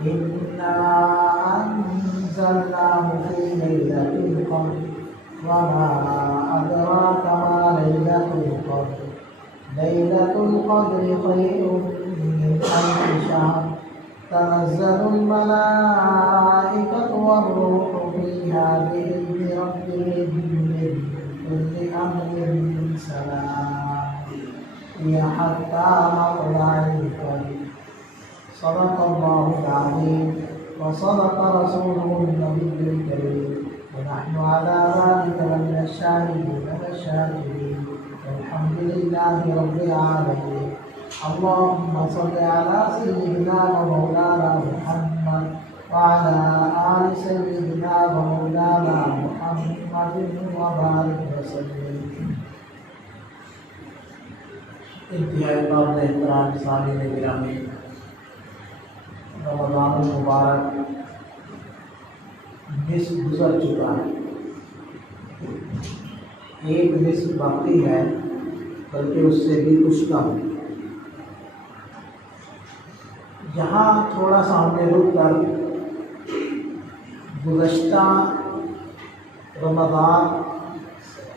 إنا أنزلناه في ليلة القدر وما أدراك ما ليلة القدر ليلة القدر خير من ألف شهر تنزل الملائكة والروح فيها بإذن ربهم من كل أمر سلام هي حتى مطلع الفجر صدق الله العظيم وصدق رسوله النبي الكريم ونحن على ذلك من الشاهدين والشاكرين والحمد لله رب العالمين. اللهم صل على سيدنا ومولانا محمد وعلى آل سيدنا ومولانا محمد وبارك وسلم. انتہائی قابل احترام سامعین گرامی، رمضان المبارک نصف گزر چکا ہے، ایک نصف باقی ہے، بلکہ اس سے بھی کچھ کم. یہاں تھوڑا سا ہم نے رک کر گزشتہ رمضان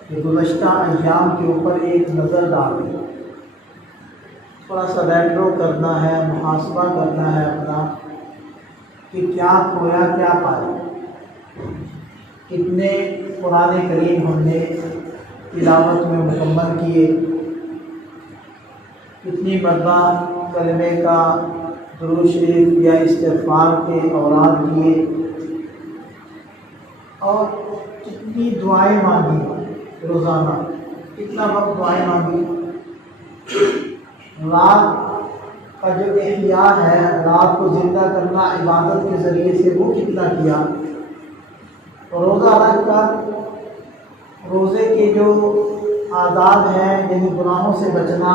کے گزشتہ ایام کے اوپر ایک نظر ڈالیں، تھوڑا سا ریٹرو کرنا ہے، محاسبہ کرنا ہے اپنا کہ کیا کھویا کیا پایا. کتنے قرآن کریم ہم نے تلاوت میں مکمل کیے، کتنی مرتبہ کلمے کا درود شریف یا استغفار کے اوراد کیے، اور کتنی دعائیں مانگی روزانہ، کتنا وقت دعائیں مانگی. رات کا جو احیاء ہے، رات کو زندہ کرنا عبادت کے ذریعے سے، وہ کتنا کیا. روزہ رکھ کر روزے کے جو آداب ہیں، یعنی گناہوں سے بچنا،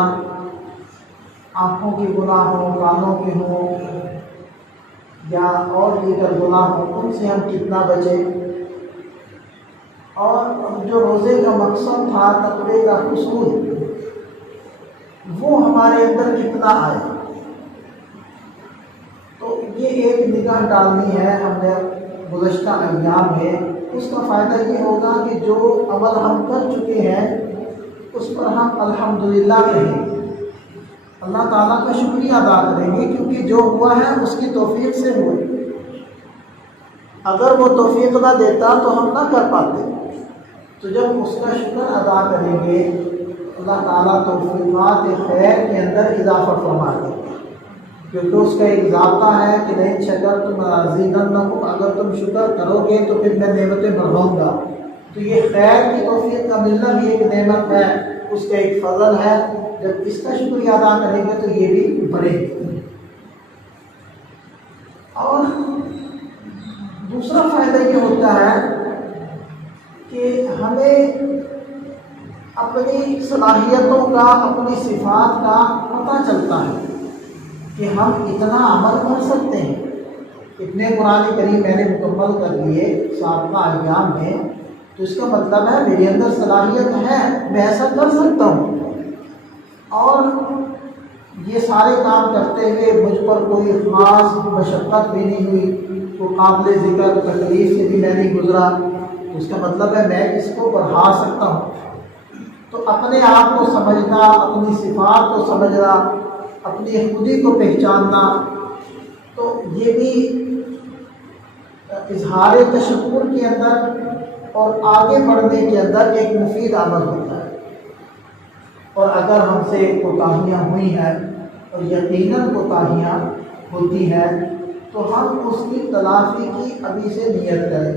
آنکھوں کے گناہ ہوں، کانوں کے ہوں، یا اور دیگر گناہ ہوں، ان سے ہم کتنا بچیں. اور جو روزے کا مقصد تھا تقوی کا حصول، وہ ہمارے اندر کتنا آئے. تو یہ ایک نگاہ ڈالنی ہے ہم نے گزشتہ ایام میں. اس کا فائدہ یہ ہوگا کہ جو عمل ہم کر چکے ہیں اس پر ہم الحمدللہ کہیں، اللہ تعالیٰ کا شکریہ ادا کریں گے، کیونکہ جو ہوا ہے اس کی توفیق سے ہوئے. اگر وہ توفیق نہ دیتا تو ہم نہ کر پاتے. تو جب اس کا شکر ادا کریں گے، اللہ تعالیٰ توفیقات خیر کے اندر اضافہ فرما دے، کیونکہ اس کا ایک ضابطہ ہے کہ لئن شکرتم لأزیدنکم، اگر تم شکر کرو گے تو پھر میں نعمتیں بڑھاؤں گا. تو یہ خیر کی توفیق کا ملنا بھی ایک نعمت ہے، اس کا ایک فضل ہے. جب اس کا شکریہ ادا کریں گے تو یہ بھی بڑھے گی. اور دوسرا فائدہ یہ ہوتا ہے کہ ہمیں اپنی صلاحیتوں کا، اپنی صفات کا پتہ چلتا ہے کہ ہم اتنا عمل کر سکتے ہیں. اتنے قرآن کریم میں نے مکمل کر لیے سابقہ ایام میں، تو اس کا مطلب ہے میرے اندر صلاحیت ہے، میں ایسا کر سکتا ہوں. اور یہ سارے کام کرتے ہوئے مجھ پر کوئی خاص مشقت بھی نہیں ہوئی، کوئی قابل ذکر تکلیف سے بھی میں نہیں گزرا. اس کا مطلب ہے میں اس کو بڑھا سکتا ہوں. تو اپنے آپ کو سمجھنا، اپنی صفات کو سمجھنا، اپنی خودی کو پہچاننا، تو یہ بھی اظہار تشکر کے اندر اور آگے بڑھنے کے اندر ایک مفید عمل ہوتا ہے. اور اگر ہم سے کوتاہیاں ہوئی ہیں، اور یقیناً کوتاہیاں ہوتی ہیں، تو ہم اس کی تلافی کی ابھی سے نیت کریں.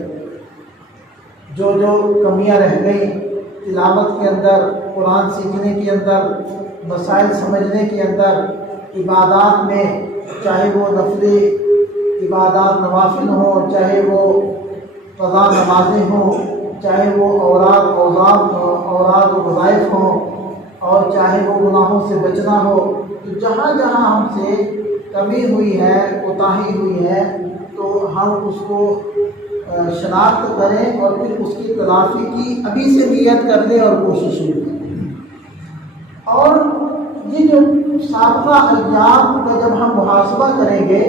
جو کمیاں رہ گئیں تلاوت کے اندر، قرآن سیکھنے کے اندر، مسائل سمجھنے کے اندر، عبادات میں، چاہے وہ نفلی عبادات نوافل ہوں، چاہے وہ قضا نمازیں ہوں، چاہے وہ اوراد و وظائف ہوں، اور چاہے وہ گناہوں سے بچنا ہو، تو جہاں جہاں ہم سے کمی ہوئی ہے، کوتاہی ہوئی ہے، تو ہم اس کو شناخت کریں اور پھر اس کی تلافی کی ابھی سے نیت کر لیں اور کوشش کریں. اور یہ جو سابقہ ایام کا جب ہم محاسبہ کریں گے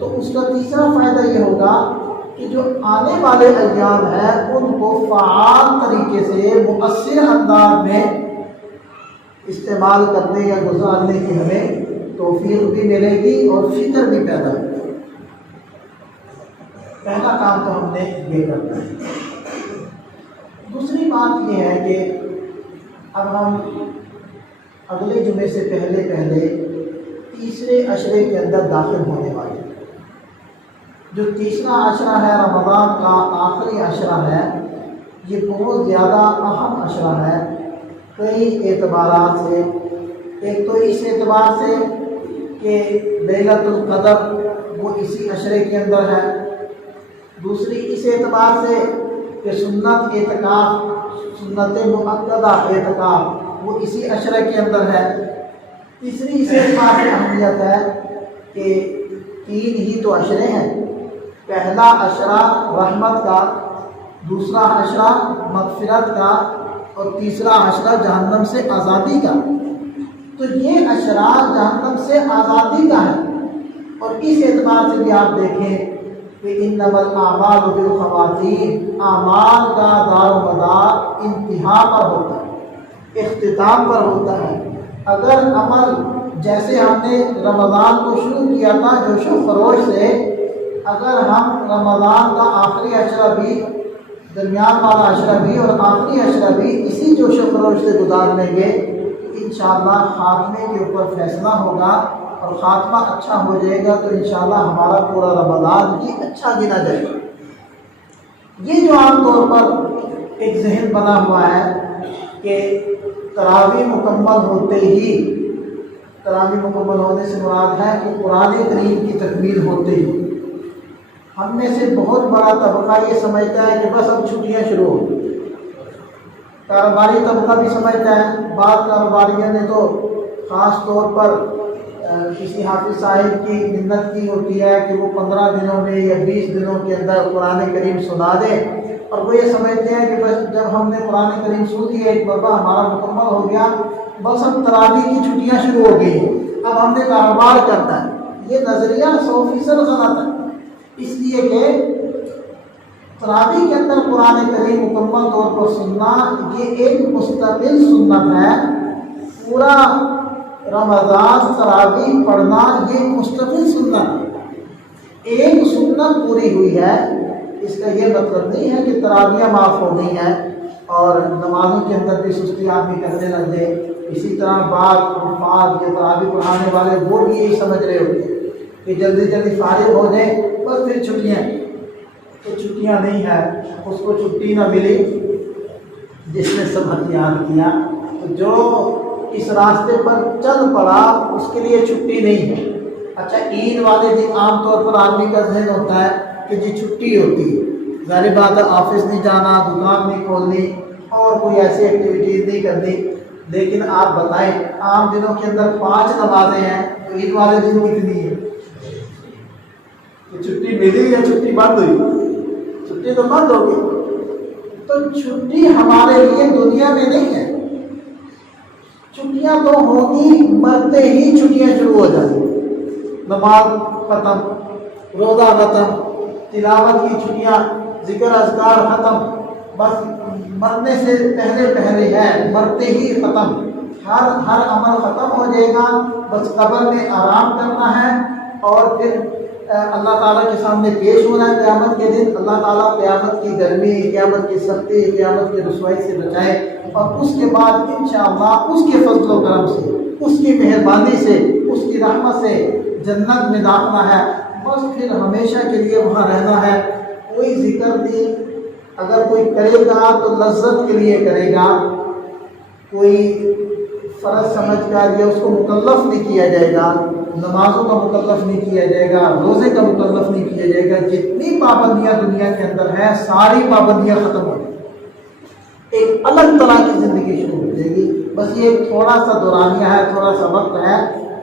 تو تو اس کا تیسرا فائدہ یہ ہوگا کہ جو آنے والے ایام ہیں ان کو فعال طریقے سے مؤثر انداز میں استعمال کرنے یا گزارنے کی ہمیں توفیق بھی ملے گی اور فکر بھی پیدا ہوگی۔ پہلا کام تو ہم نے یہ کرنا ہے۔ دوسری بات یہ ہے کہ اب ہم اگلے جمعے سے پہلے تیسرے عشرے کے اندر داخل ہونے والے ہیں۔ جو تیسرا عشرہ ہے رمضان کا آخری عشرہ ہے، یہ بہت زیادہ اہم عشرہ ہے کئی اعتبارات سے۔ ایک تو اس اعتبار سے کہ لیلۃ القدر وہ اسی عشرے کے اندر ہے، دوسری اس اعتبار سے کہ سنت مؤکدہ اعتکاف وہ اسی عشرے کے اندر ہے، تیسری اس اعتبار سے اہمیت ہے کہ 3 ہی تو عشرے ہیں، پہلا عشرہ رحمت کا، دوسرا عشرہ مغفرت کا اور تیسرا عشرہ جہنم سے آزادی کا۔ تو یہ عشرہ جہنم سے آزادی کا ہے، اور اس اعتبار سے بھی آپ دیکھیں کہ انما الاعمال بالخواتیم، اعمال کا دار و مدار انتہا پر ہوتا ہے، اختتام پر ہوتا ہے۔ اگر عمل جیسے ہم نے رمضان کو شروع کیا تھا جوش و خروش سے، اگر ہم رمضان کا آخری عشرہ بھی، درمیان والا عشرہ بھی اور آخری عشرہ بھی اسی جوش و خروش سے گزار لیں گے تو انشاءاللہ خاتمے کے اوپر فیصلہ ہوگا، اور خاتمہ اچھا ہو جائے گا تو انشاءاللہ ہمارا پورا رمضان بھی اچھا گنا جائے گا۔ یہ جو عام طور پر ایک ذہن بنا ہوا ہے کہ تراویح مکمل ہوتے ہی، تراویح مکمل ہونے سے مراد ہے کہ قرآن کریم کی تکمیل ہوتے ہی، ہم میں سے بہت بڑا طبقہ یہ سمجھتا ہے کہ بس اب چھٹیاں شروع ہو گئی۔ کاروباری طبقہ بھی سمجھتا ہے، بعض کاروباریوں نے تو خاص طور پر کسی حافظ صاحب کی منت کی ہوتی ہے کہ وہ 15 دنوں میں یا 20 دنوں کے اندر قرآن کریم سنا دے، اور وہ یہ سمجھتے ہیں کہ بس جب ہم نے قرآن کریم سن لیا ایک مرتبہ ہمارا مکمل ہو گیا، بس اب تراویح کی چھٹیاں شروع ہو گئی، اب ہم نے کاروبار کرنا ہے۔ یہ نظریہ 100% غلط ہے، اس لیے کہ تراویح کے اندر قرآن کریم مکمل طور پر سننا یہ ایک مستقل سنت ہے۔ پورا رمضان تراویح پڑھنا یہ مستقل سنت ہے، ایک سنت پوری ہوئی ہے۔ اس کا یہ مطلب نہیں ہے کہ تراویح معاف ہو گئی ہیں اور نمازوں کے اندر بھی سستی آدمی کرنے لگ جائے۔ اسی طرح بعض حفاظ یا تراویح پڑھانے والے وہ بھی یہی سمجھ رہے ہوتے ہیں کہ جلدی جلدی فارغ ہو جائیں بس پھر چھٹیاں، تو چھٹیاں نہیں ہے، اس کو چھٹی نہ ملی جس نے سبق یاد کیا۔ تو جو اس راستے پر چل پڑا اس کے لیے چھٹی نہیں ہے۔ اچھا، عید والے دن عام طور پر آدمی کا ذہن ہوتا ہے کہ جی چھٹی ہوتی ہے، ظاہر بات ہے آفس نہیں جانا، دکان نہیں کھولنی اور کوئی ایسی ایکٹیویٹیز نہیں کرنی، لیکن آپ بتائیں عام دنوں کے اندر 5 نمازیں ہیں تو عید والے دن کتنی ہے؟ چھٹی ملی یا چھٹی بند ہوئی؟ چھٹی تو بند ہوگی۔ تو چھٹی ہمارے لیے دنیا میں نہیں ہے، چھٹیاں تو ہوگی مرتے ہی چھٹیاں شروع ہو جائیں، نماز ختم، روزہ ختم، تلاوت کی چھٹیاں، ذکر اذکار ختم، بس مرنے سے پہلے ہے، مرتے ہی ختم، ہر عمل ختم ہو جائے گا، بس قبر میں آرام کرنا ہے اور پھر اللہ تعالیٰ کے سامنے پیش ہونا ہے قیامت کے دن۔ اللہ تعالیٰ قیامت کی گرمی، قیامت کی سختی، قیامت کی رسوائی سے بچائے، اور اس کے بعد انشاءاللہ اس کے فضل و کرم سے، اس کی مہربانی سے، اس کی رحمت سے جنت میں داخلہ ہے، بس پھر ہمیشہ کے لیے وہاں رہنا ہے۔ کوئی ذکر نہیں، اگر کوئی کرے گا تو لذت کے لیے کرے گا، کوئی فرض سمجھ کر یا اس کو مکلف نہیں کیا جائے گا، نمازوں کا مکلف نہیں کیا جائے گا، روزے کا مکلف نہیں کیا جائے گا، جتنی پابندیاں دنیا کے اندر ہیں ساری پابندیاں ختم ہو جائیں گی، ایک الگ طرح کی زندگی شروع ہو جائے گی۔ بس یہ تھوڑا سا دورانیہ ہے، تھوڑا سا وقت ہے،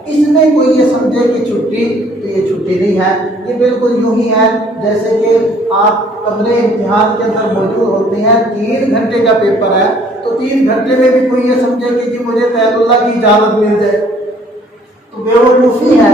اس میں کوئی یہ سمجھے کہ چھٹی تو یہ چھٹی نہیں ہے، یہ بالکل یوں ہی ہے جیسے کہ آپ کمرے امتحان کے اندر موجود ہوتے ہیں، 3 گھنٹے کا پیپر ہے، تو 3 گھنٹے میں بھی کوئی یہ سمجھے کہ جی مجھے فیض اللہ کی اجازت مل جائے تو بے وقوفی ہے۔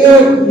1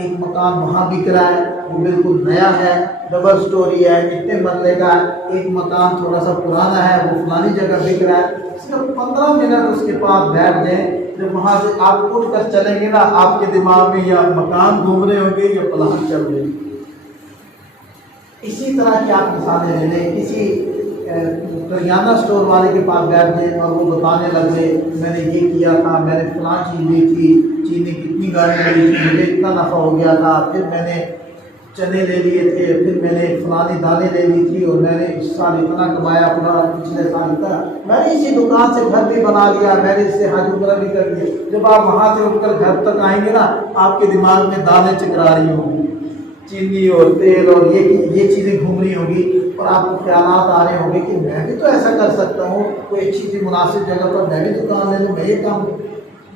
ایک مکان وہاں بک رہا ہے، وہ بالکل نیا ہے، ڈبل سٹوری ہے، اتنے مرلے کا ہے، ایک مکان تھوڑا سا پرانا ہے، وہ فلانی جگہ بک رہا ہے۔ صرف 15 منٹ اس کے پاس بیٹھ جائیں، جب وہاں سے آپ اٹھ کر چلیں گے نا، آپ کے دماغ میں یا مکان گھوم رہے ہوں گے یا پلان چل رہے ہیں۔ اسی طرح کی آپ مثالیں لے لیں، کسی کریانہ اسٹور والے کے پاس بیٹھ گئے اور وہ بتانے لگ گئے میں نے یہ کیا تھا، میں نے فلاں چیز لی تھی، چینی کتنی گاڑی لی تھی، مجھے اتنا نفع ہو گیا تھا، پھر میں نے چنے لے لیے تھے، پھر میں نے فلانی دالیں لے لی تھی اور میں نے اس سال اتنا کمایا، پچھلے سال اتنا، میں نے اسی دکان سے گھر بھی بنا لیا، میں نے اس سے حج عمرہ بھی کر دیا۔ جب آپ وہاں سے اٹھ کر گھر تک آئیں گے نا، آپ کے دماغ میں دالیں چکرا رہی ہوں گی، چینی اور تیل اور یہ چیزیں گھوم رہی ہوں گی، اور آپ کو خیالات آ رہے ہوں گے کہ میں بھی تو ایسا کر سکتا ہوں، کوئی اچھی سی مناسب جگہ پر میں بھی دکان لے لوں، میں یہ کام۔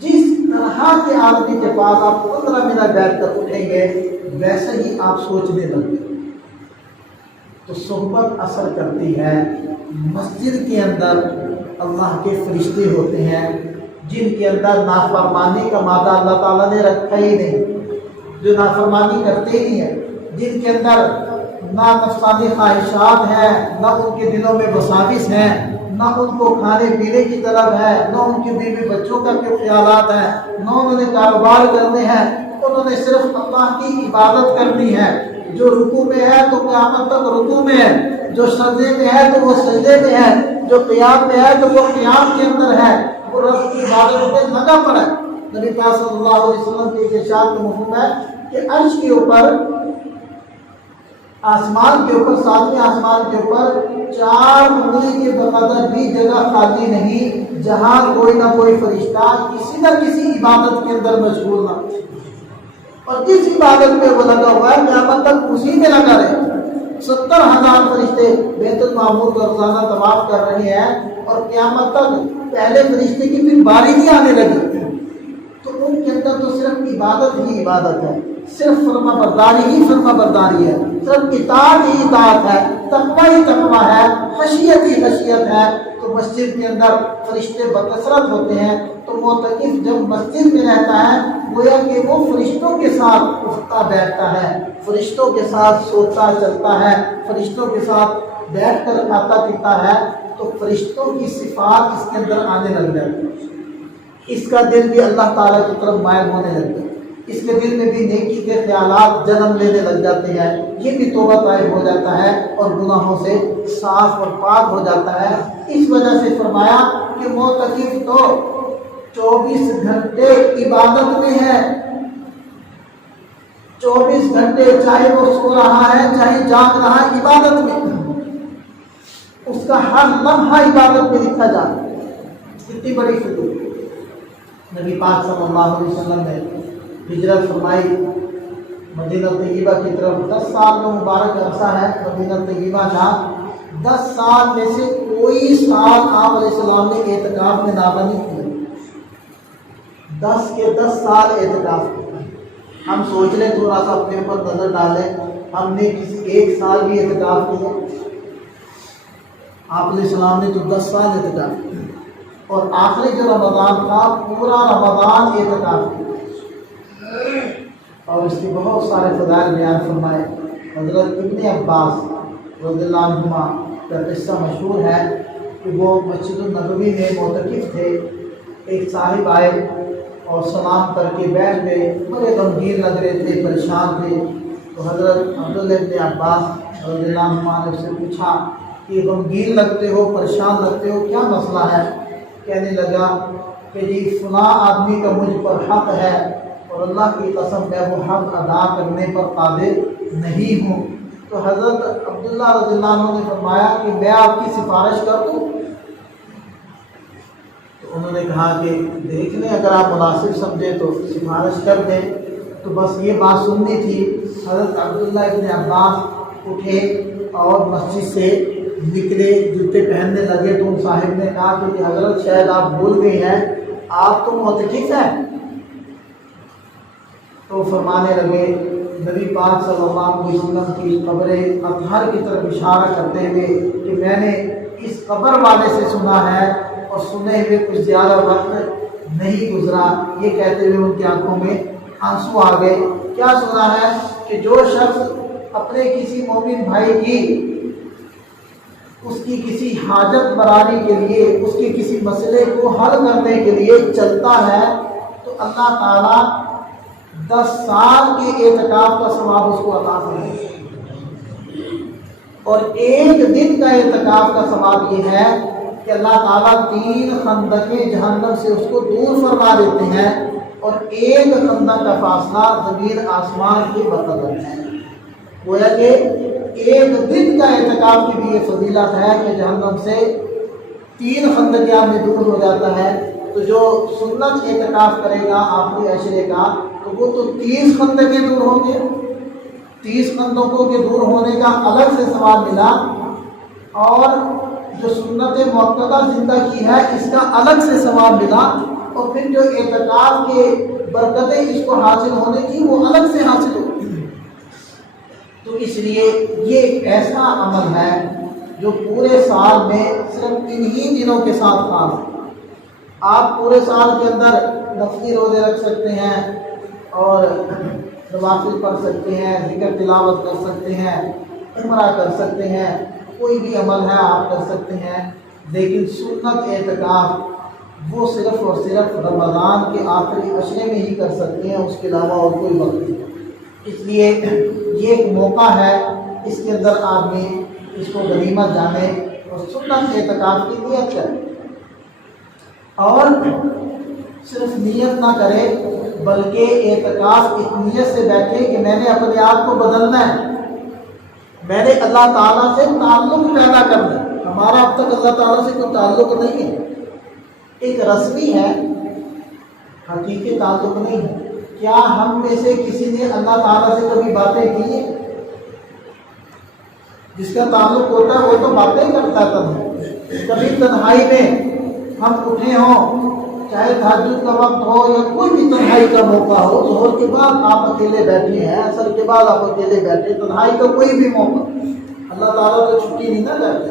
جس طرح کے آدمی کے پاس آپ 15 منٹ بیٹھ کر اٹھیں گے، ویسے ہی آپ سوچنے لگے۔ تو صحبت اثر کرتی ہے۔ مسجد کے اندر اللہ کے فرشتے ہوتے ہیں جن کے اندر نافرمانی کا مادہ اللہ تعالیٰ نے رکھا ہی نہیں، جو نافرمانی کرتے ہی ہیں، جن کے اندر نہ نفسانی خواہشات ہیں، نہ ان کے دلوں میں وساوس ہیں، نہ ان کو کھانے پینے کی طلب ہے، نہ ان کے بیوی بچوں کا کے خیالات ہیں، نہ انہوں نے کاروبار کرنے ہیں، انہوں نے صرف اللہ کی عبادت کرنی ہے۔ جو رکوع میں ہے تو قیامت تک رکوع میں ہے، جو سجدے میں ہے تو وہ سجدے میں ہے، جو قیام میں ہے تو وہ قیام کے اندر ہے، وہ رب کی عبادت میں لگا پڑا ہے۔ نبی پاک صلی اللہ علیہ وسلم کے ایک ارشاد میں مفہوم ہے کہ عرش کے اوپر، آسمان کے اوپر، ساتویں آسمان کے اوپر 4 انگلی کے بقدر بھی جگہ خالی نہیں جہاں کوئی نہ کوئی فرشتہ کسی نہ کسی عبادت کے اندر مشغول نہ ہو، اور جس عبادت میں وہ لگا ہوا ہے قیامت تک اسی میں لگا رہے۔ 70,000 فرشتے بیت المعمور کا روزانہ طواف کر رہے ہیں، اور قیامت تک پہلے فرشتے کی پھر باری نہیں آنے لگی، تو ان کے اندر تو صرف عبادت ہی عبادت ہے، صرف فرما برداری ہی فرما برداری ہے، صرف اطاعت ہی اطاعت ہے، تقوی ہی تقوی ہے، خشیت ہی خشیت ہے۔ تو مسجد کے اندر فرشتے بکثرت ہوتے ہیں، تو معتکف جب مسجد میں رہتا ہے گویا کہ وہ فرشتوں کے ساتھ اٹھتا بیٹھتا ہے، فرشتوں کے ساتھ سوتا چلتا ہے، فرشتوں کے ساتھ بیٹھ کر کھاتا پیتا ہے، تو فرشتوں کی صفات اس کے اندر آنے لگ جاتی ہے۔ اس کا دل بھی اللہ تعالیٰ کی طرف مائل ہونے لگتا ہے، اس کے دل میں بھی نیکی کے خیالات جنم لینے لگ جاتے ہیں، یہ بھی توبہ طائب ہو جاتا ہے اور گناہوں سے صاف اور پاک ہو جاتا ہے۔ اس وجہ سے فرمایا کہ معتکف تو 24 گھنٹے عبادت میں ہے، 24 گھنٹے چاہے وہ سو رہا ہے چاہے جاگ رہا ہے، عبادت میں، اس کا ہر لمحہ عبادت میں لکھا جاتا ہے۔ کتنی بڑی فضول۔ نبی پاک صلی اللہ علیہ وسلم نے ہجرت فرمائی مدینہ طیبہ کی طرف، 10 سال کا مبارک عرصہ ہے مدینہ طیبہ کا، 10 سال میں سے کوئی سال آپ علیہ السلام نے اعتکاف میں نافذ نہیں کیا، 10 کے 10 سال اعتکاف کیا۔ ہم سوچ لیں، تھوڑا سا اپنے اوپر نظر ڈالیں، ہم نے کسی ایک سال بھی اعتکاف کیا؟ آپ علیہ السلام نے تو 10 سال اعتکاف کیا، اور آخری جو رمضان تھا پورا رمضان اعتکاف کیا، اور اس کے بہت سارے فضائل بیان فرمائے۔ حضرت ابن عباس رضی اللہ عنہما کا قصہ مشہور ہے کہ وہ مسجد النبوی میں معتکف تھے، ایک صاحب آئے اور سلام کر کے بیٹھ گئے، بڑے غمگین لگ رہے تھے، پریشان تھے۔ تو حضرت عبداللہ ابن عباس رضی اللہ عنہما نے اس سے پوچھا کہ غمگین لگتے ہو، پریشان لگتے ہو، کیا مسئلہ ہے؟ کہنے لگا کہ جی فلاں آدمی کا مجھ پر حق ہے، اور اللہ کی قسم میں وہ حق ادا کرنے پر قادر نہیں ہوں۔ تو حضرت عبداللہ رضی اللہ عنہ نے فرمایا کہ میں آپ کی سفارش کر دوں؟ تو انہوں نے کہا کہ دیکھ لیں، اگر آپ مناسب سمجھے تو سفارش کر دیں۔ تو بس یہ بات سننی تھی۔ حضرت عبداللہ ابن عباس اٹھے اور مسجد سے نکلے، جوتے پہننے لگے، تو ان صاحب نے کہا کہ حضرت شاید آپ بھول گئی ہیں، آپ تو معتکف ہیں۔ تو فرمانے لگے، نبی پاک صلی اللہ علیہ وسلم کی قبر اطہر کی طرف اشارہ کرتے ہوئے کہ میں نے اس قبر والے سے سنا ہے، اور سنے ہوئے کچھ زیادہ وقت نہیں گزرا، یہ کہتے ہوئے ان کی آنکھوں میں آنسو آ گئے۔ کیا سنا ہے کہ جو شخص اپنے کسی مومن بھائی کی اس کی کسی حاجت برانی کے لیے، اس کے کسی مسئلے کو حل کرنے کے لیے چلتا ہے تو اللہ تعالیٰ 10 سال کے اعتکاف کا ثواب اس کو عطا کرے گا، اور 1 دن کا اعتکاف کا ثواب یہ ہے کہ اللہ تعالیٰ 3 خندقیں جہنم سے اس کو دور فرما دیتے ہیں، اور 1 خندق کا فاصلہ زمین آسمان کے برابر ہے۔ گویا کہ 1 دن کا اعتکاف کی بھی یہ فضیلت ہے کہ جہنم سے 3 خندق میں دور ہو جاتا ہے۔ تو جو سنت اعتکاف کرے گا آخری عشرے کا تو وہ تو 30 خندقیں دور ہوں گے، 30 خندقوں کے دور ہونے کا الگ سے ثواب ملا، اور جو سنت مؤکدہ زندہ کی ہے اس کا الگ سے ثواب ملا، اور پھر جو اعتکاف کے برکتیں اس کو حاصل ہونے کی وہ الگ سے حاصل ہوتی۔ تو اس لیے یہ ایک ایسا عمل ہے جو پورے سال میں صرف انہی دنوں کے ساتھ خاص ہے۔ آپ پورے سال کے اندر نفلی روزے رکھ سکتے ہیں اور نوافل پڑھ سکتے ہیں، ذکر تلاوت کر سکتے ہیں، عمرہ کر سکتے ہیں، کوئی بھی عمل ہے آپ کر سکتے ہیں، لیکن سنت اعتکاف وہ صرف اور صرف رمضان کے آخری عشرے میں ہی کر سکتے ہیں، اس کے علاوہ اور کوئی وقت نہیں۔ اس لیے یہ ایک موقع ہے، اس کے اندر آدمی اس کو غنیمت جانے اور سنت اعتکاف کی نیت کرے، اور صرف نیت نہ کرے بلکہ اعتکاف اس نیت سے بیٹھے کہ میں نے اپنے آپ کو بدلنا ہے، میں نے اللہ تعالیٰ سے تعلق پیدا کرنا ہے۔ ہمارا اب تک اللہ تعالیٰ سے کوئی تعلق نہیں ہے، ایک رسمی ہے، حقیقی تعلق نہیں ہے۔ کیا ہم میں سے کسی نے اللہ تعالیٰ سے کبھی باتیں کی ہیں؟ جس کا تعلق ہوتا ہے وہ تو باتیں کرتا تھا۔ کبھی تنہائی میں ہم اٹھے ہوں، چاہے تہجد کا وقت ہو یا کوئی بھی تنہائی کا موقع ہو، ظہر کے بعد آپ اکیلے بیٹھے ہیں، عصر کے بعد آپ اکیلے بیٹھے، تنہائی کا کوئی بھی موقع، اللہ تعالیٰ تو چھٹی نہیں نہ کرتے،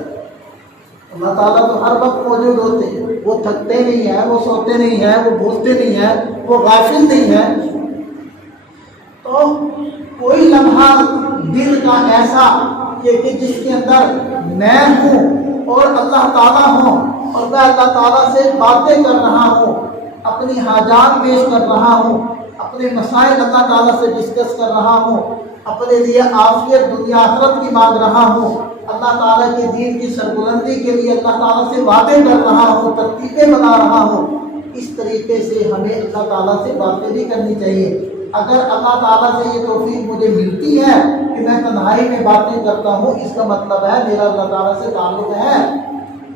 اللہ تعالیٰ تو ہر وقت موجود ہوتے ہیں، وہ تھکتے نہیں ہیں، وہ سوتے نہیں ہیں، وہ بھولتے نہیں ہیں، وہ غافل نہیں ہیں۔ تو کوئی لمحہ دل کا ایسا کہ جس کے اندر میں ہوں اور اللہ تعالیٰ ہوں، اور میں اللہ تعالیٰ سے باتیں کر رہا ہوں، اپنی حاجات پیش کر رہا ہوں، اپنے مسائل اللہ تعالیٰ سے ڈسکس کر رہا ہوں، اپنے لیے عافیت دنیا آخرت کی مانگ رہا ہوں، اللہ تعالیٰ کے دین کی سربلندی کے لیے اللہ تعالیٰ سے وعدے کر رہا ہوں، ترتیبیں بنا رہا ہوں۔ اس طریقے سے ہمیں اللہ تعالیٰ سے باتیں بھی کرنی چاہیے۔ اگر اللہ تعالیٰ سے یہ توفیق مجھے ملتی ہے کہ میں تنہائی میں باتیں کرتا ہوں، اس کا مطلب ہے میرا اللہ تعالیٰ سے تعلق ہے،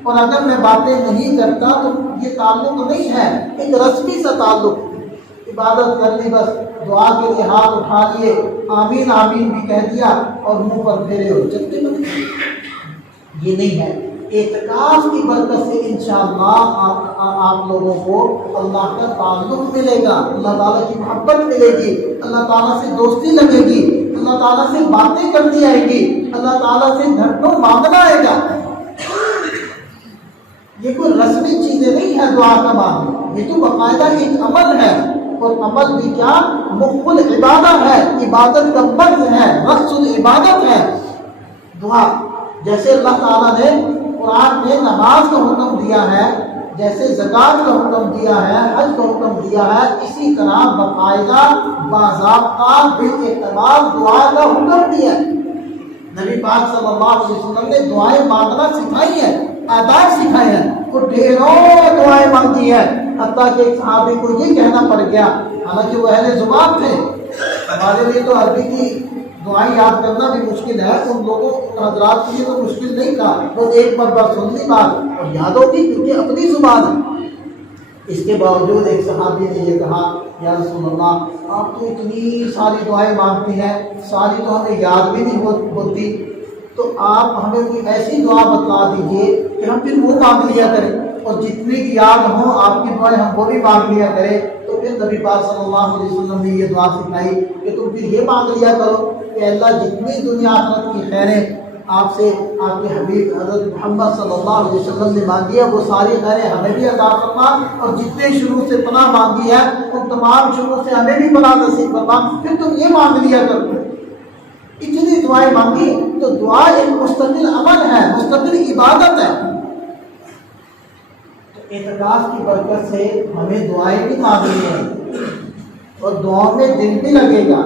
اور اگر میں باتیں نہیں کرتا تو یہ تعلق نہیں ہے، ایک رسمی سا تعلق، عبادت کر لی بس، دعا کے لیے ہاتھ اٹھا لیے، آمین آمین بھی کہہ دیا اور منہ پر پھیرے ہو چلتے بنے، یہ نہیں ہے۔ اعتکاف کی برکت سے انشاءاللہ آپ لوگوں کو اللہ کا تعلق ملے گا، اللہ تعالیٰ کی محبت ملے گی، اللہ تعالیٰ سے دوستی لگے گی، اللہ تعالیٰ سے باتیں کرتی آئے گی، اللہ تعالیٰ سے گھنٹوں مانگنا آئے گا۔ یہ کوئی رسمی چیزیں نہیں ہے دعا کا مانگنا، یہ تو باقاعدہ ایک عمل ہے، اور عمل بھی کیا مخ العبادت ہے، عبادت کا مرض ہے، رأس العبادت ہے دعا۔ جیسے اللہ تعالیٰ نے قرآن میں نماز کا حکم دیا ہے، جیسے زکوٰۃ کا حکم دیا ہے، حج کا حکم دیا ہے، اسی طرح باقاعدہ باضابطہ بالاعتبار دعا کا حکم دیا ہے۔ نبی پاک صلی اللہ علیہ وسلم نے دعائیں مانگنا سکھائی ہیں، آداب سکھائے ہیں، وہ ڈھیروں دعائیں مانگی ہیں، حتیٰ کہ ایک صحابی کو یہ کہنا پڑ گیا، حالانکہ وہ اہل زبان تھے، ہمارے لیے تو عربی کی دعائیں یاد کرنا بھی مشکل ہے، ان لوگوں حضرات کے لیے تو مشکل نہیں تھا، بس ایک بار سن لی بات اور یاد ہوگی کیونکہ اپنی زبان ہے۔ اس کے باوجود ایک صحابی نے یہ کہا، یا رسول اللہ آپ تو اتنی ساری دعائیں مانگتے ہیں، ساری تو ہمیں یاد بھی نہیں ہوتی، تو آپ ہمیں کوئی ایسی دعا بتلا دیجئے کہ ہم پھر وہ مانگ لیا کریں، اور جتنی کی یاد ہوں آپ کی دعائیں ہم وہ بھی مانگ لیا کریں۔ تو پھر نبی پاک صلی اللہ علیہ وسلم نے یہ دعا سکھائی کہ تم پھر یہ مانگ لیا کرو کہ اللہ جتنی دنیا آخرت کی خیریں آپ سے آپ کے حبیب حضرت محمد صلی اللہ علیہ وسلم نے مانگی ہے وہ ساری خیریں ہمیں بھی عطا فرما، اور جتنے شروع سے پناہ مانگی ہے ان تمام شروع سے ہمیں بھی پناہ نصیب فرما۔ پھر تم یہ مانگ لیا کرو، اتنی دعائیں مانگی تو دعا ایک مستقل عمل ہے، مستقل عبادت ہے۔ تو اعتکاف کی برکت سے ہمیں دعائیں بھی مانگنی ہیں، اور دعاؤں میں دل بھی لگے گا،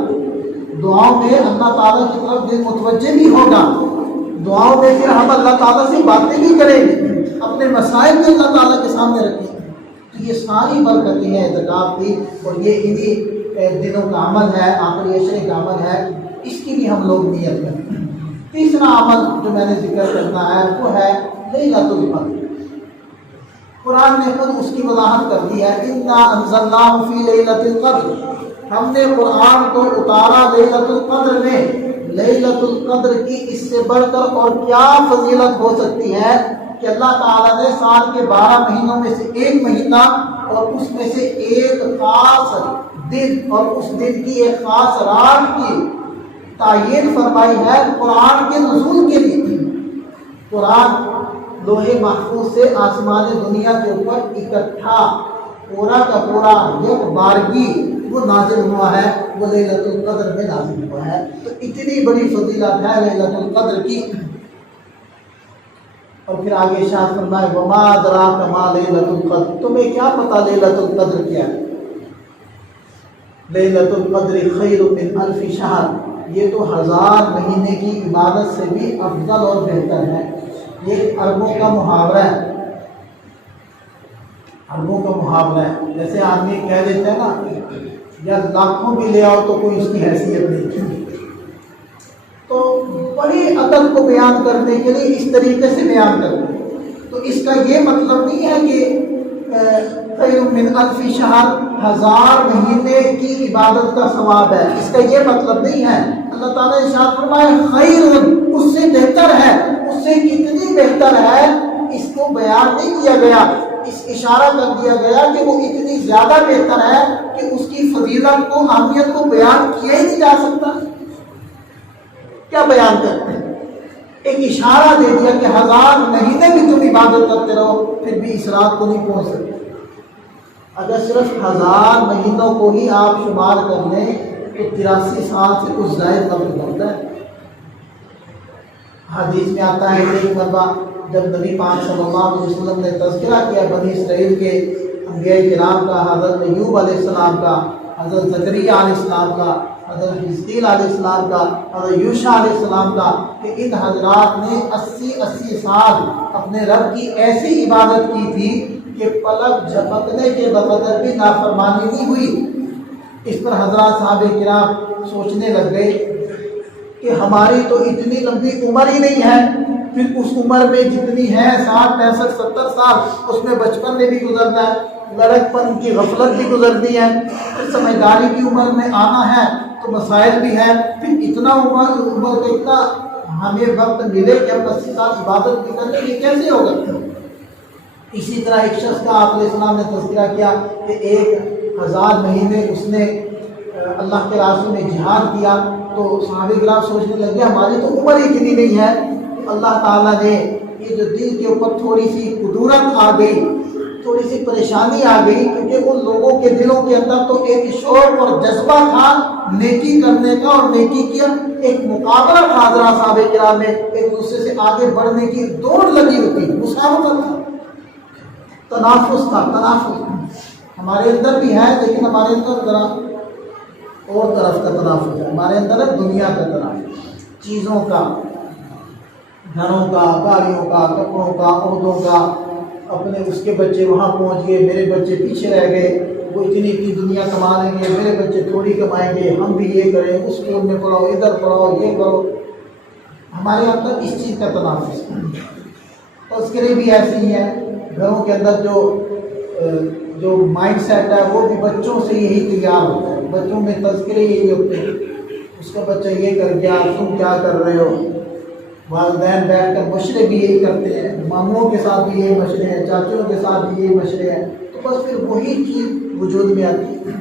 دعاؤں میں اللہ تعالیٰ کی طرف دل متوجہ بھی ہوگا، دعاؤں میں پھر ہم اللہ تعالیٰ سے باتیں بھی کریں گے، اپنے مسائل بھی اللہ تعالیٰ کے سامنے رکھیں گے۔ تو یہ ساری برکتیں ہیں اعتکاف کی، اور یہ انہی دنوں کا عمل ہے، آخری عشرے کا عمل ہے، اس کی بھی ہم لوگ نیت کرتے ہیں۔ تیسرا عمل جو میں نے ذکر کرنا ہے وہ ہے لیلۃ القدر۔ قرآن نے خود اس کی وضاحت کر دی ہے، انا انزلناہ فی لیلۃ القدر، ہم نے قرآن کو اتارا لیلۃ القدر میں۔ لیلۃ القدر کی اس سے بڑھ کر اور کیا فضیلت ہو سکتی ہے کہ اللہ تعالیٰ نے سال کے 12 مہینوں میں سے ایک مہینہ اور اس میں سے ایک خاص دن اور اس دن کی ایک خاص رات کی تعین فرمائی ہے قرآن کے نزول کے لیے۔ قرآن لوح محفوظ سے آسمان دنیا کے اوپر اکٹھا پورا کا پورا یک بارگی وہ نازل ہوا ہے، وہ لیلۃ القدر میں نازل ہوا ہے۔ تو اتنی بڑی فضیلت ہے لیلۃ القدر کی۔ اور پھر آگے ارشاد فرمائے وما ادراک ما لیلۃ القدر، تمہیں کیا پتا لیلۃ القدر کیا ہے؟ لیلۃ القدر خیر من الف شہر، یہ تو 1000 مہینے کی عبادت سے بھی افضل اور بہتر ہے۔ یہ عربوں کا محاورہ ہے، عربوں کا محاورہ ہے۔ جیسے آدمی کہہ دیتا ہے نا یا لاکھوں بھی لے آؤ تو کوئی اس کی حیثیت نہیں، تو بڑی عدد کو بیان کرنے کے لیے اس طریقے سے بیان کرتے ہیں۔ تو اس کا یہ مطلب نہیں ہے کہ خیر من الف شہر 1000 مہینے کی عبادت کا ثواب ہے، اس کا یہ مطلب نہیں ہے۔ اللہ تعالیٰ نے ارشاد فرمایا خیر، اس سے بہتر ہے، اس سے کتنی بہتر ہے اس کو بیان نہیں کیا گیا، اس اشارہ کر دیا گیا کہ وہ اتنی زیادہ بہتر ہے کہ اس کی فضیلت کو اہمیت کو بیان کیا ہی نہیں جا سکتا۔ کیا بیان کرتے ہیں؟ ایک اشارہ دے دیا کہ 1000 مہینے بھی تم عبادت کرتے رہو پھر بھی اس رات کو نہیں پہنچ سکتے۔ اگر صرف 1000 مہینوں کو ہی آپ شمار کر لیں تو 83 سال سے کچھ زائد وقت بنتا ہے۔ حدیث میں آتا ہے ایک مرتبہ جب نبی پاک صلی اللہ علیہ وسلم نے تذکرہ کیا بنی اسرائیل کے انبیاء کرام کا، حضرت ایوب علیہ السلام کا، حضرت زکریا علیہ السلام کا، حضرت حزقیل علیہ السلام کا، حضرت یوشع علیہ السلام کا، کہ ان حضرات نے 80 سال اپنے رب کی ایسی عبادت کی تھی کہ پلک جھپکنے کے بقدر بھی نافرمانی نہیں ہوئی۔ اس پر حضرات صحابہ کرام سوچنے لگ گئے کہ ہماری تو اتنی لمبی عمر ہی نہیں ہے، پھر اس عمر میں جتنی ہے 60 65 70 سال اس میں بچپن میں بھی گزرنا ہے، لڑکپن کی غفلت بھی گزرنی ہے، پھر سمجھداری کی عمر میں آنا ہے تو مسائل بھی ہیں، پھر اتنا عمر کا اتنا ہمیں وقت ملے کہ ہم 80 سال عبادت بھی کریں، یہ کیسے ہوگا؟ اسی طرح ایک شخص کا آپ علیہ السلام نے تذکرہ کیا کہ 1000 مہینے اس نے اللہ کے راستے میں جہاد کیا، تو صحابہ کرام سوچنے لگے ہماری تو عمر ہی اتنی نہیں ہے۔ اللہ تعالیٰ نے یہ جو دل کے اوپر تھوڑی سی قدورت آ گئی، تھوڑی سی پریشانی آ گئی، کیونکہ ان لوگوں کے دلوں کے اندر تو ایک شوق اور جذبہ تھا نیکی کرنے کا، اور نیکی کیا ایک مقابلہ تھا حضرات صحابہ کرام میں، ایک دوسرے سے آگے بڑھنے کی دوڑ لگی ہوتی، مسابقت تھا، تنافس تھا، تنافس ہمارے اندر بھی ہے، لیکن ہمارے اندر ذرا اور طرف کا تنافس ہے، ہمارے اندر ہے دنیا کا تنافس، چیزوں کا، گھروں کا، گاڑیوں کا، کپڑوں کا، عہدوں کا، اپنے اس کے بچے وہاں پہنچ گئے، میرے بچے پیچھے رہ گئے، وہ اتنی دنیا کما لیں گے، میرے بچے تھوڑی کمائیں گے، ہم بھی یہ کریں، اس اسکول میں پڑھاؤ، ادھر پڑھاؤ، یہ کرو، ہمارے اندر اس چیز کا تنافس ہے۔ تذکرے بھی ایسے ہی ہیں، گھروں کے اندر جو مائنڈ سیٹ ہے وہ بھی بچوں سے یہی تیار ہوتا ہے، بچوں میں تذکرے یہی ہوتے ہیں، اس کا بچہ یہ کر گیا، تم کیا کر رہے ہو، والدین بیٹھ کر مشورے بھی یہی کرتے ہیں، ماموں کے ساتھ بھی یہی مشورے ہیں، چاچوں کے ساتھ بھی یہی مشورے ہیں، تو بس پھر وہی چیز وجود میں آتی ہے۔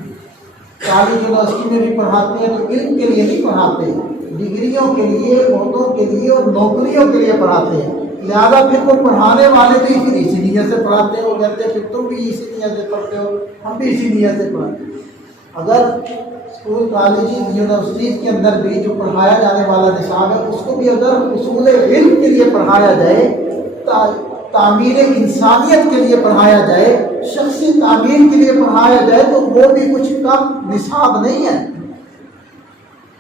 کالج یونیورسٹی میں بھی پڑھاتے ہیں تو علم کے لیے نہیں پڑھاتے، ڈگریوں کے لیے، عہدوں کے لیے اور نوکریوں کے لیے پڑھاتے ہیں، لہذا پھر وہ پڑھانے والے بھی اسی نیت سے پڑھاتے ہیں، وہ کہتے ہیں پھر تم بھی اسی نیت سے پڑھتے ہو، ہم بھی اسی نیت سے پڑھاتے ہیں۔ اگر اسکول، کالج، یونیورسٹیز کے اندر بھی جو پڑھایا جانے والا نصاب ہے اس کو بھی اگر اصول علم کے لیے پڑھایا جائے، تعمیر انسانیت کے لیے پڑھایا جائے، شخصی تعمیر کے لیے پڑھایا جائے، تو وہ بھی کچھ کم نصاب نہیں ہے۔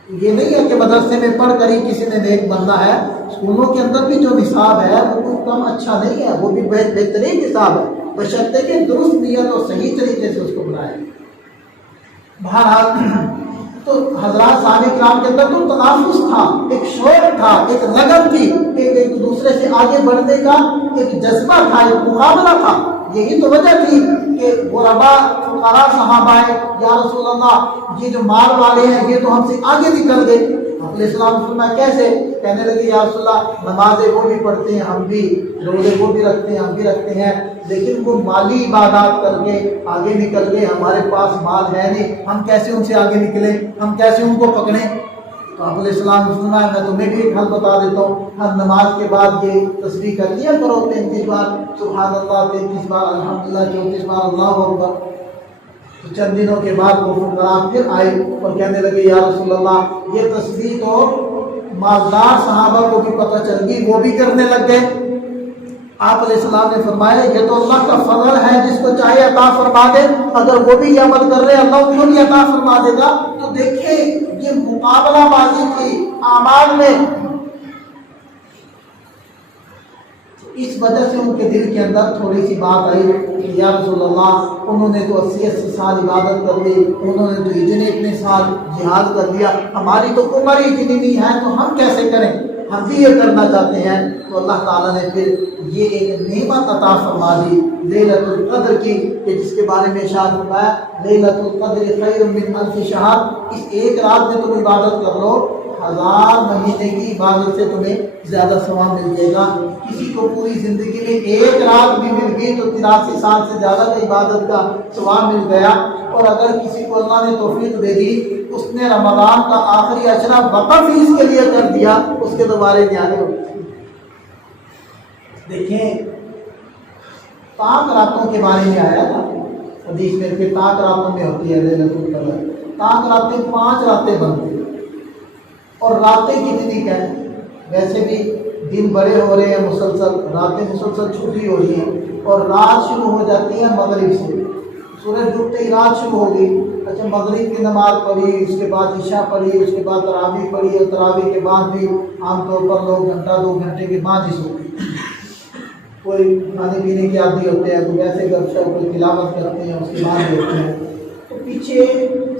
یہ نہیں ہے کہ مدرسے میں پڑھ کر ہی کسی نے نیک بننا ہے، اسکولوں کے اندر بھی جو نصاب ہے وہ کوئی کم اچھا نہیں ہے، وہ بھی بہترین نصاب ہے، بشرطے کہ درست نیت اور صحیح طریقے سے اس کو بنائے۔ بہرحال تو حضرات صحابہ کرام کے اندر تو تنافس تھا، ایک شوق تھا، ایک لگن تھی، ایک دوسرے سے آگے بڑھنے کا ایک جذبہ تھا، ایک مقابلہ تھا۔ یہی تو وجہ تھی کہ غرباء فقراء صحابہ یا رسول اللہ یہ جو مال والے ہیں یہ تو ہم سے آگے نکل گئے۔ آپ علیہ السلام نے فرمایا کیسے؟ کہنے لگے یا رسول اللہ نمازیں وہ بھی پڑھتے ہیں ہم بھی، روزے وہ بھی رکھتے ہیں ہم بھی رکھتے ہیں، لیکن وہ مالی عبادات کر کے آگے نکل گئے، ہمارے پاس مال ہے نہیں، ہم کیسے ان سے آگے نکلیں، ہم کیسے ان کو پکڑیں؟ تو آپ علیہ السلام نے فرمایا میں تمہیں بھی ایک حل بتا دیتا ہوں، ہر نماز کے بعد یہ تسبیح کر لیا کرو 33 بار سبحان اللہ، 33 بار الحمدللہ، 34 بار اللہ اکبر۔ تو چند دنوں کے بعد وہ فقراء پھر آئے اور کہنے لگے یا رسول اللہ یہ تسبیح تو مالدار صحابہ کو بھی پتہ چل گئی، وہ بھی کرنے لگ گئے۔ آپ علیہ السلام نے فرمایا یہ تو اللہ کا فضل ہے، جس کو چاہے عطا فرما دے، اگر وہ بھی یہ عمل کر رہے اللہ ان کو بھی عطا فرما دے گا۔ تو دیکھیں یہ مقابلہ بازی تھی اعمال میں، اس وجہ سے ان کے دل کے اندر تھوڑی سی بات آئی کہ یا رسول اللہ انہوں نے تو 80 سال عبادت کر لی، انہوں نے تو اتنے سال جہاد کر لیا، ہماری تو عمر ہی اتنی نہیں ہے تو ہم کیسے کریں، ہم بھی یہ کرنا چاہتے ہیں۔ تو اللہ تعالیٰ نے پھر یہ ایک نعمت عطا فرما دی لیلۃ القدر کی، کہ جس کے بارے میں ارشاد فرمایا لیلۃ القدر خیر من الف شہر، اس ایک رات میں تم عبادت کر لو 1000 مہینے کی عبادت سے تمہیں زیادہ ثواب مل جائے گا۔ کسی کو پوری زندگی میں ایک رات بھی مل گئی تو 83 سال سے زیادہ کی عبادت کا ثواب مل گیا، اور اگر کسی کو اللہ نے توفیق دے دی اس نے رمضان کا آخری عشرہ وقف ہی اس کے لیے کر دیا، اس کے دوبارے نیارے ہوتے ہیں۔ دیکھیں پاک راتوں کے بارے میں آیا تھا حدیث میں کہ پاک راتوں میں ہوتی ہے لیلۃ القدر، پاک راتیں 5 راتیں بنتی ہیں، اور راتیں کتنی کہیں ویسے بھی دن بڑے ہو رہے ہیں، مسلسل راتیں مسلسل چھوٹی ہو رہی ہیں، اور رات شروع ہو جاتی ہے مغرب سے، سورج ڈوبتے ہی رات شروع ہو گئی، اچھا مغرب کی نماز پڑھی، اس کے بعد عشاء پڑھی، اس کے بعد تراویح پڑھی، اور تراویح کے بعد بھی عام طور پر لوگ گھنٹہ 2 گھنٹے کے بعد ہی سوتے ہیں، کوئی کھانے پینے کے عادی ہوتے ہیں، کوئی ویسے گپ شپ، کوئی تلاوت کرتے ہیں، اس کے بعد ہوتے ہیں۔ تو پیچھے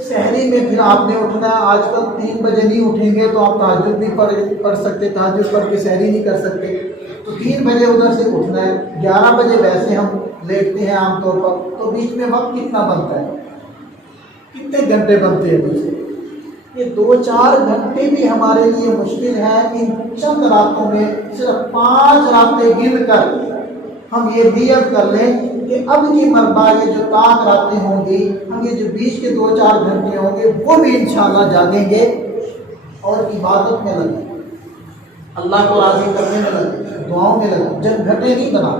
سحری میں پھر آپ نے اٹھنا ہے، آج کل 3 بجے نہیں اٹھیں گے تو آپ تہجد نہیں پڑھ سکتے، تہجد پڑھ کے سحری نہیں کر سکتے، تو 3 بجے ادھر سے اٹھنا ہے، 11 بجے ویسے ہم لیٹتے ہیں عام طور پر، تو بیچ میں وقت کتنا بنتا ہے، کتنے گھنٹے بنتے ہیں دوسرے؟ یہ 2-4 گھنٹے بھی ہمارے لیے مشکل ہے۔ ان چند راتوں میں صرف 5 راتیں گن کر ہم یہ نیت کر لیں کہ اب کی مرتبہ یہ جو پاک راتیں ہوں گی، ہم یہ جو بیچ کے 2-4 گھنٹے ہوں گے وہ بھی انشاءاللہ جاگیں گے اور عبادت میں لگیں، اللہ کو راضی کرنے میں لگیں، دعاؤں میں لگیں، جب گھٹے نہیں بنا۔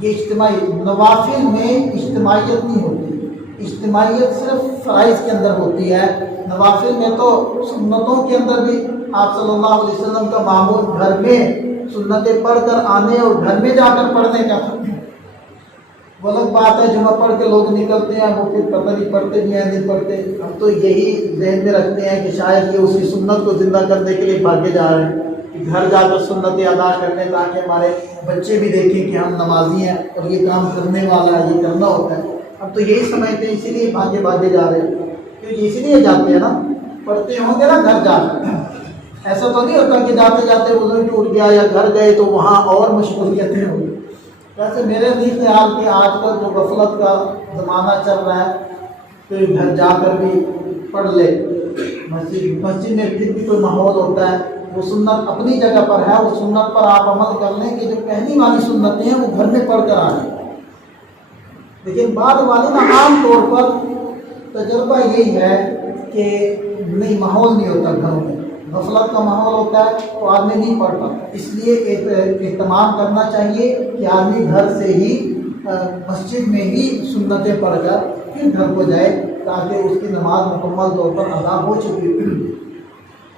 یہ اجتماعی نوافل میں اجتماعیت نہیں ہوتی، اجتماعیت صرف فرائض کے اندر ہوتی ہے، نوافل میں تو سنتوں کے اندر بھی آپ صلی اللہ علیہ وسلم کا معمول گھر میں سنتیں پڑھ کر آنے اور گھر میں جا کر پڑھنے کا تھا۔ وہ الگ بات ہے جمعہ پڑھ کے لوگ نکلتے ہیں، وہ پھر پتہ نہیں پڑھتے بھی ہیں نہیں پڑھتے، ہم تو یہی ذہن میں رکھتے ہیں کہ شاید یہ اسی سنت کو زندہ کرنے کے لیے بھاگے جا رہے ہیں کہ گھر جا کر سنتیں ادا کرنے، تاکہ ہمارے بچے بھی دیکھیں کہ ہم نمازی ہیں اور یہ کام کرنے والا ہے، یہ کرنا ہوتا ہے۔ اب تو یہی سمجھتے ہیں، اسی لیے بھاگے جا رہے ہیں، کیونکہ اسی لیے جاتے ہیں نا، پڑھتے ہوں گے نا گھر جا کر، ایسا تو نہیں ہوتا کہ جاتے جاتے وضو ٹوٹ گیا یا گھر گئے تو وہاں اور مشغولیتیں ہوئی۔ ویسے میرے نہیں خیال کہ آج کل جو غفلت کا زمانہ چل رہا ہے تو گھر جا کر بھی پڑھ لے، مسجد میں پھر بھی کوئی ماحول ہوتا ہے، وہ سنت اپنی جگہ پر ہے، وہ سنت پر آپ عمل کر لیں کہ جو پہلی والی سنتیں ہیں وہ گھر میں پڑھ کر آئیں۔ لیکن بعد والے نا عام طور پر تجربہ یہی ہے کہ نہیں ماحول نہیں ہوتا گھروں میں، غفلت کا ماحول ہوتا ہے تو آدمی نہیں پڑھ پاتا. اس لیے اہتمام کرنا چاہیے کہ آدمی گھر سے ہی مسجد میں ہی سنتیں پڑھ کر پھر گھر کو جائے تاکہ اس کی نماز مکمل طور پر ادا ہو چکی.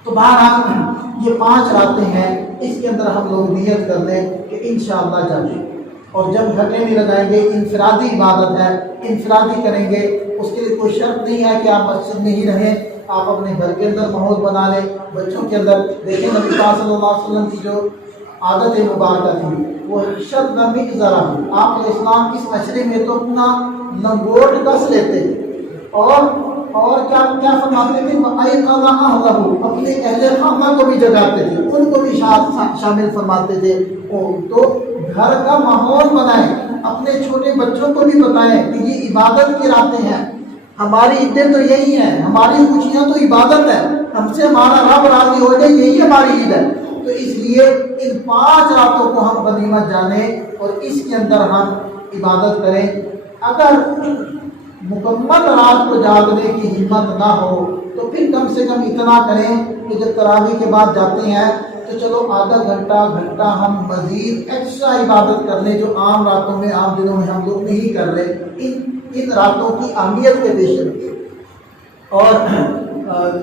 تو بہرحال یہ 5 راتیں ہیں، اس کے اندر ہم لوگ نیت کر لیں کہ انشاءاللہ جائیں. اور جب گھٹے نہیں لگائیں گے، انفرادی عبادت ہے، انفرادی کریں گے. اس کے لیے کوئی شرط نہیں ہے کہ آپ مسجد میں ہی رہیں، آپ اپنے گھر کے اندر ماحول بنا لیں. بچوں کے اندر دیکھیں نبی پاک صلی اللہ علیہ وسلم کی جو عادت مبارکہ تھی وہ شرط نبی ذرا آپ علیہ السلام اس عشرے میں تو اپنا لنگوٹ کس لیتے اور کیا فرماتے تھے، اپنے اہل خانہ کو بھی جگاتے تھے، ان کو بھی شامل فرماتے تھے. تو گھر کا ماحول بنائیں، اپنے چھوٹے بچوں کو بھی بتائیں کہ یہ عبادت کی راتیں ہیں. ہماری عیدیں تو یہی ہیں، ہماری خوشیاں تو عبادت ہے، ہم سے ہمارا رب راضی ہو جائے یہی ہماری عید ہے. تو اس لیے ان 5 راتوں کو ہم غنیمت جانیں اور اس کے اندر ہم عبادت کریں. اگر مکمل رات کو جاگنے کی ہمت نہ ہو تو پھر کم سے کم اتنا کریں کہ جب تراویح کے بعد جاتے ہیں تو چلو آدھا گھنٹہ ہم مزید ایکسٹرا عبادت کر لیں جو عام راتوں میں عام دنوں میں ہم لوگ نہیں کر رہے. ان راتوں کی اہمیت کے پیش رکھیں. اور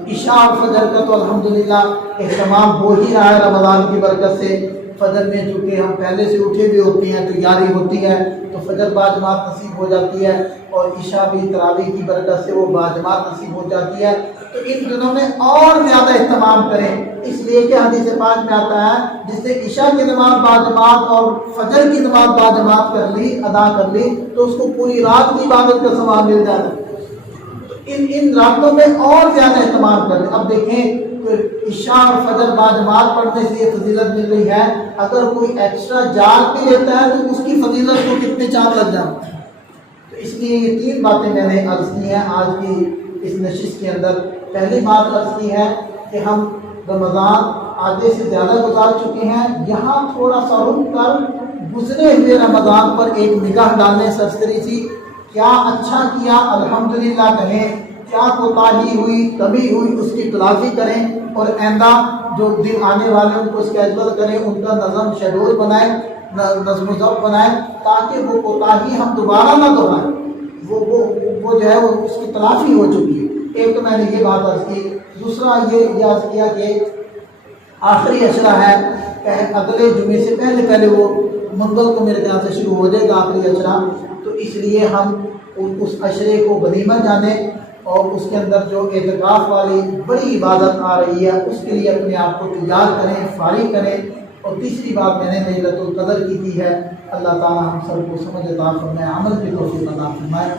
عشاء اور فجر کا تو الحمدللہ اہتمام ہو ہی رہا ہے رمضان کی برکت سے. فجر میں چونکہ ہم پہلے سے اٹھے بھی ہوتے ہیں، تیاری ہوتی ہے تو فجر باجماعت نصیب ہو جاتی ہے، اور عشاء بھی تراویح کی برکت سے وہ باجماعت نصیب ہو جاتی ہے. تو ان دنوں میں اور زیادہ اہتمام کریں، اس لیے کہ حدیث پاک میں آتا ہے جس نے عشاء کی نماز باجماعت اور فجر کی نماز باجماعت ادا کر لی تو اس کو پوری رات کی عبادت کا ثواب مل جاتا ہے. ان راتوں میں اور زیادہ اہتمام کریں. اب دیکھیں عشاء اور فجر باجماعت پڑھنے سے یہ فضیلت مل رہی ہے، اگر کوئی ایکسٹرا جاگ بھی لیتا ہے تو اس کی فضیلت کو کتنے چاند لگ جائیں. تو اس لیے یہ 3 باتیں میں نے عرض کی ہیں آج کی اس نشست کے اندر. پہلی بات عرض کی ہے کہ ہم رمضان آدھے سے زیادہ گزار چکے ہیں، یہاں تھوڑا سا رک کر گزرے ہوئے رمضان پر ایک نگاہ ڈالنے سرسری سی. کیا اچھا کیا الحمدللہ کہیں، کیا کوتاہی ہوئی کمی ہوئی اس کی تلافی کریں، اور آئندہ جو دن آنے والے ان کو اسکیجول کریں، ان کا نظم شیڈول بنائیں، نظم و ضبط بنائیں تاکہ وہ کوتاہی ہم دوبارہ نہ دہرائیں. وہ جو ہے وہ اس کی تلافی ہو چکی ہے. ایک تو میں نے یہ بات عرض کی. دوسرا یہ عرض کیا کہ آخری عشرہ ہے، اگلے جمعے سے پہلے وہ منگل کو میرے خیال سے شروع ہو جائے گا آخری عشرہ. تو اس لیے ہم اس عشرے کو غنیمت جانیں اور اس کے اندر جو اعتکاف والی بڑی عبادت آ رہی ہے اس کے لیے اپنے آپ کو تیار کریں، فارغ کریں. اور تیسری بات میں نے لیلۃ القدر کی ہے. اللہ تعالیٰ ہم سب کو سمجھ عطا فرمائے، عمل کی توفیق عطا فرمائے.